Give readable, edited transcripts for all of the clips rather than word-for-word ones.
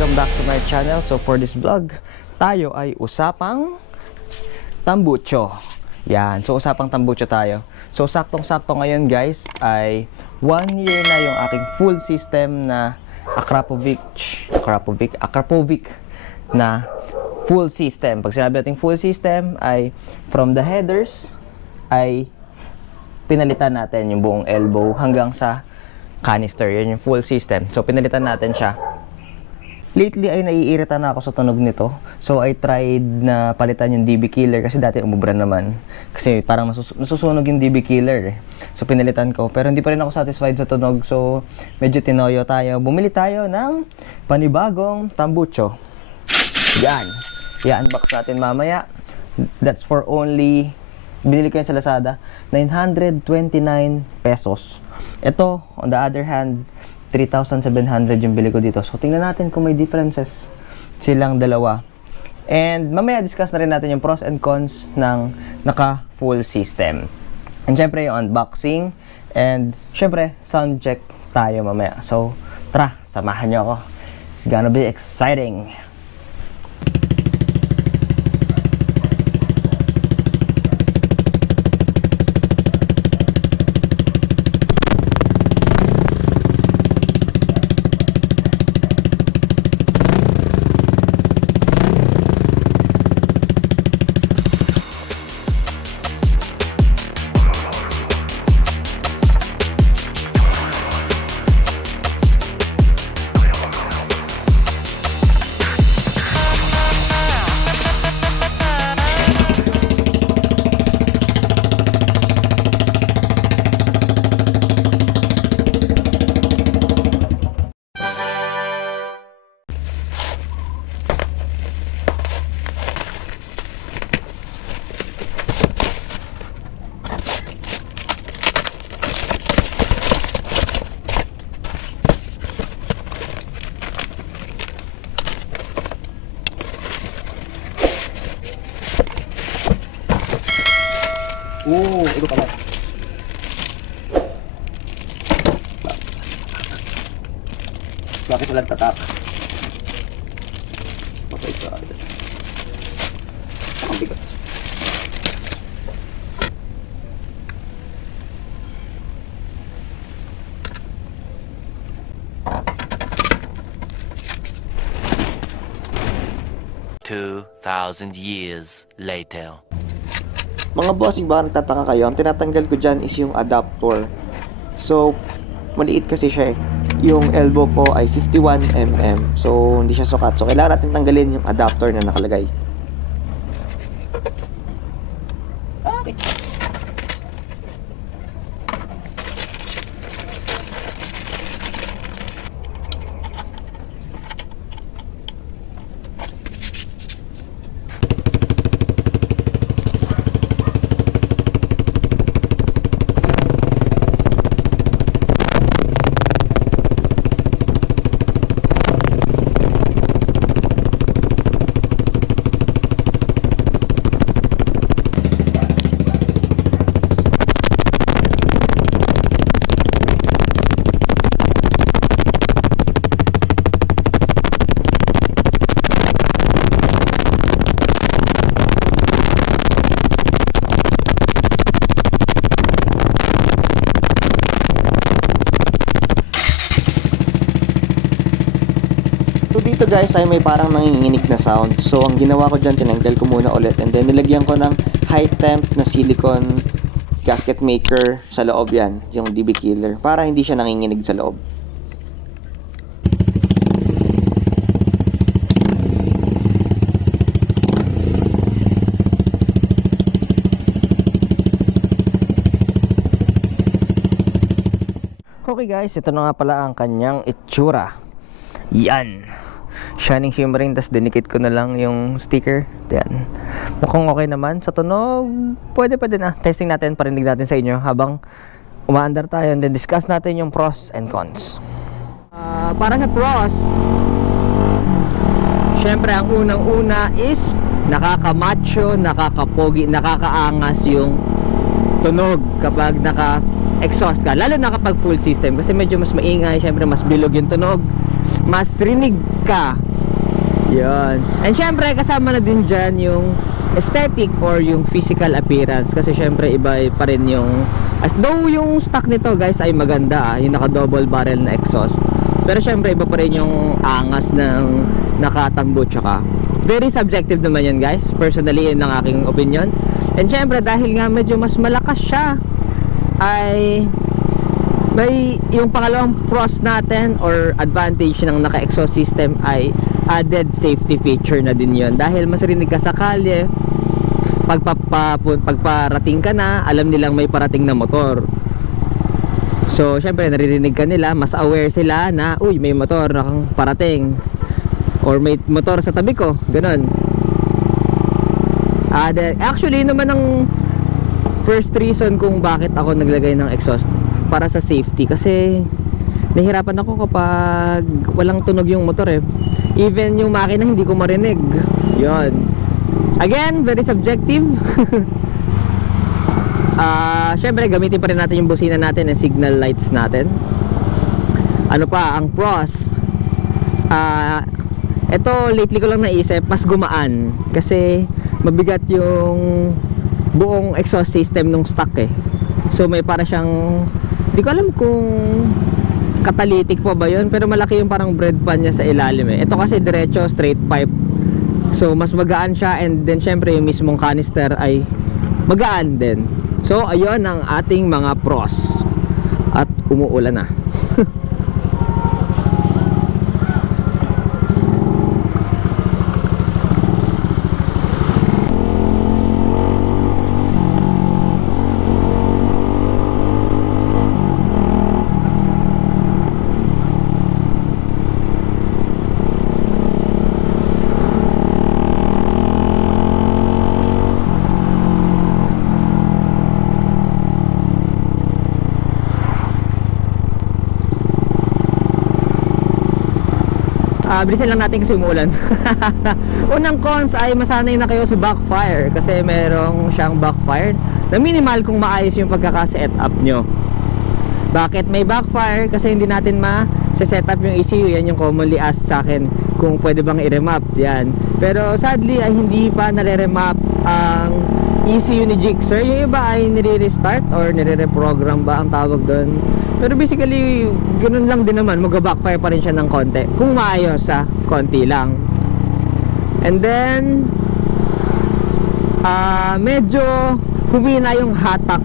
welcome back to my channel. So for this vlog, tayo ay usapang tambucho. Yan, so usapang tambucho tayo. So saktong-sakto ngayon guys ay 1 year na yung aking full system na Akrapovic na full system. Pag sinabi natin full system ay from the headers ay pinalitan natin yung buong elbow hanggang sa canister. Yan yung full system. So pinalitan natin siya. Lately ay naiirita na ako sa tunog nito. So I tried na palitan yung DB killer kasi dati umubra naman. Kasi parang nasusunog yung DB killer eh. So pinalitan ko. Pero hindi pa rin ako satisfied sa tunog. So medyo tinoyo tayo. Bumili tayo ng panibagong tambucho. Yan. I-unbox natin mamaya. That's for only, binili ko yan sa Lazada, 929 pesos. Ito, on the other hand, 3,700 yung bili ko dito. So, tingnan natin kung may differences silang dalawa. And mamaya discuss na rin natin yung pros and cons ng naka-full system. And syempre yung unboxing. And syempre, sound check tayo mamaya. So, tara, samahan nyo ako. It's gonna be exciting. Ito pala. Bakit walang tatak? Okay, so ang bigat. Years later. Mga bossing, baka nagtataka kayo, ang tinatanggal ko dyan is yung adapter. So, maliit kasi siya eh. Yung elbow ko ay 51mm. So, hindi siya sukat. So, kailangan natin tanggalin yung adapter na nakalagay. Okay. Dito guys ay may parang nanginginig na sound. So ang ginawa ko dyan, tinanggal ko muna ulit and then nilagyan ko ng high temp na silicone gasket maker sa loob yan, yung DB killer, para hindi siya nanginginig sa loob. Okay guys, ito na nga pala ang kanyang itsura. Yan. Shining, shimmering, tas dinikit ko na lang yung sticker. Yan. Mukhang okay naman. Sa tunog, pwede na. Testing natin, parinig natin sa inyo habang umaandar tayo and then discuss natin yung pros and cons. Para sa pros, syempre ang unang-una is nakakamacho, nakakapogi, nakakaangas yung tunog kapag naka-exhaust ka, lalo na kapag full system, kasi medyo mas maingay, syempre mas bilog yung tunog, mas rinig ka Yun. And syempre, kasama na din dyan yung aesthetic or yung physical appearance. Kasi syempre, iba pa rin yung... As though yung stock nito guys ay maganda, yung naka double barrel na exhaust. Pero syempre, iba pa rin yung angas ng nakatambo tsaka. Very subjective naman yan guys. Personally, yun ang aking opinion. And syempre, dahil nga medyo mas malakas siya, ay... may yung pangalawang pros natin or advantage ng naka-exhaust system ay added safety feature na din yon. Dahil mas rinig ka sa kalye, pagparating ka na, alam nilang may parating na motor. So syempre naririnig ka nila, mas aware sila na uy, may motor na parating or may motor sa tabi ko, ganun. Actually naman ang first reason kung bakit ako naglagay ng exhaust, para sa safety, kasi nahihirapan ako kapag walang tunog yung motor eh. Even yung makina hindi ko marinig. Yon. Again, very subjective. Syempre gamitin pa rin natin yung busina natin and signal lights natin. Ano pa ang pros? Ito lately ko lang naisip, mas gumaan kasi mabigat yung buong exhaust system nung stock eh. So may para siyang, di ko alam kung catalytic pa ba yun, pero malaki yung parang bread pan niya sa ilalim eh. Ito kasi diretso, straight pipe. So mas magaan siya, and then syempre yung mismong canister ay magaan din. So ayun ang ating mga pros. At umuulan na. Bilisan lang natin kasi umuulan. Unang cons ay masanay na kayo sa backfire, kasi merong siyang backfire na minimal kung maayos yung pagkaka-set up nyo. Bakit may backfire? Kasi hindi natin ma-set up yung ECU. Yan yung commonly asked sa akin kung pwede bang i-remap yan. Pero sadly ay hindi pa nare-remap ang ECU ni Gixxer. Yung iba ay nire-restart or nire-reprogram ba ang tawag doon. Pero basically, ganoon lang din naman, mag-backfire pa rin siya ng konti. Kung maayos konti lang. And then, medyo humina yung hatak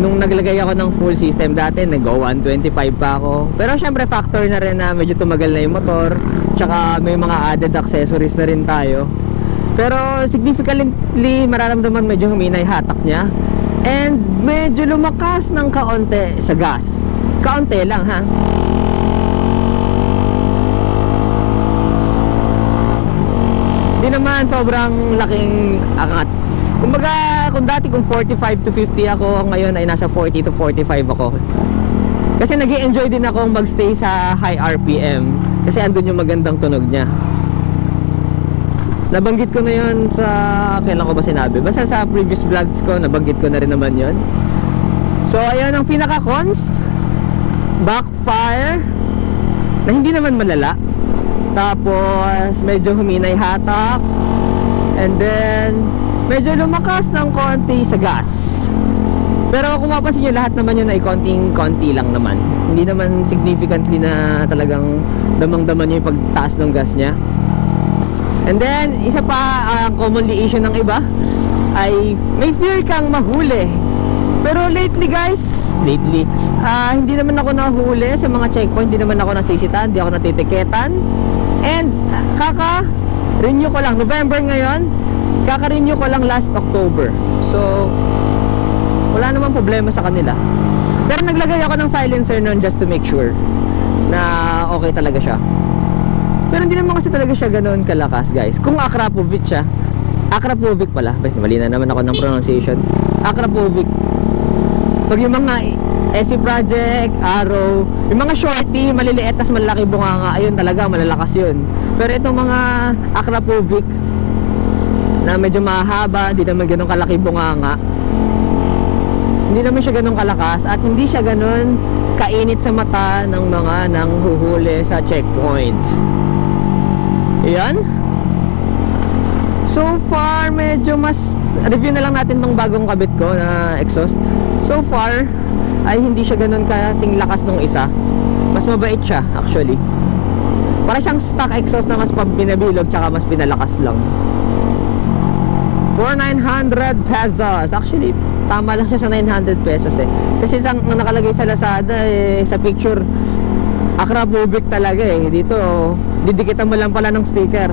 nung naglagay ako ng full system. Dati, nag-go 125 pa ako. Pero syempre, factor na rin na medyo tumagal na yung motor. Tsaka may mga added accessories na rin tayo. Pero significantly, mararamdaman medyo humina yung hatak niya. And medyo lumakas ng kaunti sa gas. Kaunti lang ha. Di naman sobrang laking angat. Kumbaga, kung dati kung 45 to 50 ako, ngayon ay nasa 40 to 45 ako. Kasi nag-i-enjoy din ako magstay sa high RPM. Kasi andun yung magandang tunog niya. Nabanggit ko na yun sa... Kailan ko ba sinabi? Basta sa previous vlogs ko, nabanggit ko na rin naman yun. So, ayan ang pinaka-cons. Backfire na hindi naman malala. Tapos, medyo huminay hatak. And then, medyo lumakas ng konti sa gas. Pero kung mapapansin nyo, lahat naman yun ay konting-konti lang naman. Hindi naman significantly na talagang damang-daman nyo yung pagtaas ng gas nya. And then, isa pa ang commonly issue ng iba ay may fear kang mahuli. Pero lately guys, hindi naman ako nahuli sa mga checkpoint, hindi naman ako nasisitan, hindi ako natitiketan. And kaka-renew ko lang, November ngayon, kaka-renew ko lang last October. So, wala namang problema sa kanila. Pero naglagay ako ng silencer noon just to make sure na okay talaga siya. Pero hindi naman kasi talaga siya ganoon kalakas guys. Kung Akrapovic siya, Akrapovic pala, mali na naman ako ng pronunciation. Akrapovic. Pag yung mga SC Project, Arrow, yung mga shorty, maliliit tas malaki bunganga, ayun talaga malalakas yun. Pero itong mga Akrapovic na medyo mahaba, hindi naman ganun kalaki bunganga, hindi naman siya ganun kalakas at hindi siya ganun kainit sa mata ng mga nanghuhuli sa checkpoints. Ayan. So far, medyo mas review na lang natin tong bagong kabit ko na exhaust. So far, ay hindi siya ganun kasing lakas nung isa. Mas mabait siya actually. Para siyang stock exhaust na mas binabilog tsaka mas binalakas lang. For 900 pesos. Actually, tama lang siya sa 900 pesos eh. Kasi ang nakalagay sa Lazada eh, sa picture, Akrapovic talaga eh. Dito, didikitan mo lang pala ng sticker.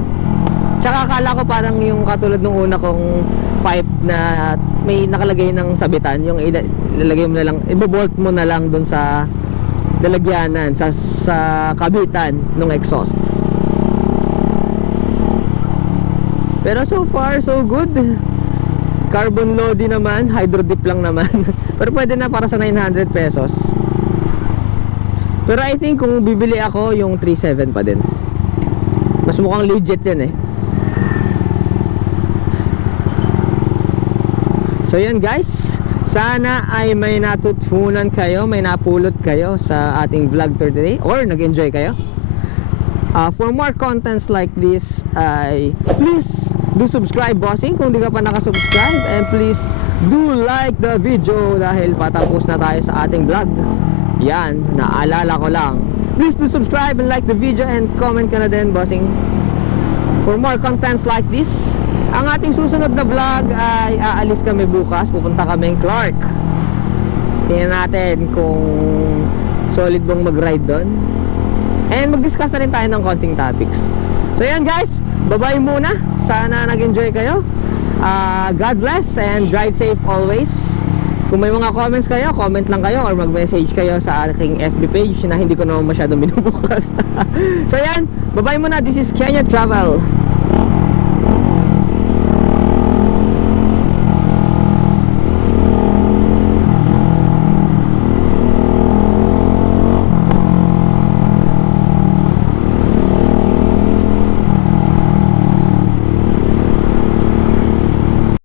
Tsaka akala ko parang yung katulad ng una kong pipe na may nakalagay ng sabitan, yung ilalagay mo na lang, ibobolt mo na lang dun sa lalagyanan, sa kabitan ng exhaust. Pero so far, so good. Carbon loady naman, hydro dip lang naman. Pero pwede na para sa 900 pesos. Pero I think kung bibili ako, yung 3.7 pa din. Mas mukhang legit yan eh. So yan guys, sana ay may natutunan kayo, may napulot kayo sa ating vlog today, or nag-enjoy kayo. For more contents like this, please do subscribe, bossing, kung di ka pa nakasubscribe, and please do like the video dahil patapos na tayo sa ating vlog. Yan, naalala ko lang, please do subscribe and like the video and comment ka na din, bossing, for more contents like this. Ang ating susunod na vlog ay aalis kami bukas, pupunta kami ng Clark. Tingnan natin kung solid bang mag-ride doon. And mag-discuss na rin tayo ng konting topics. So yan guys, bye-bye muna. Sana nag-enjoy kayo. God bless and drive safe always. Kung may mga comments kayo, comment lang kayo or mag-message kayo sa aking FB page na hindi ko naman masyadong binubukas. So yan, bye-bye muna. This is Kenya Travel.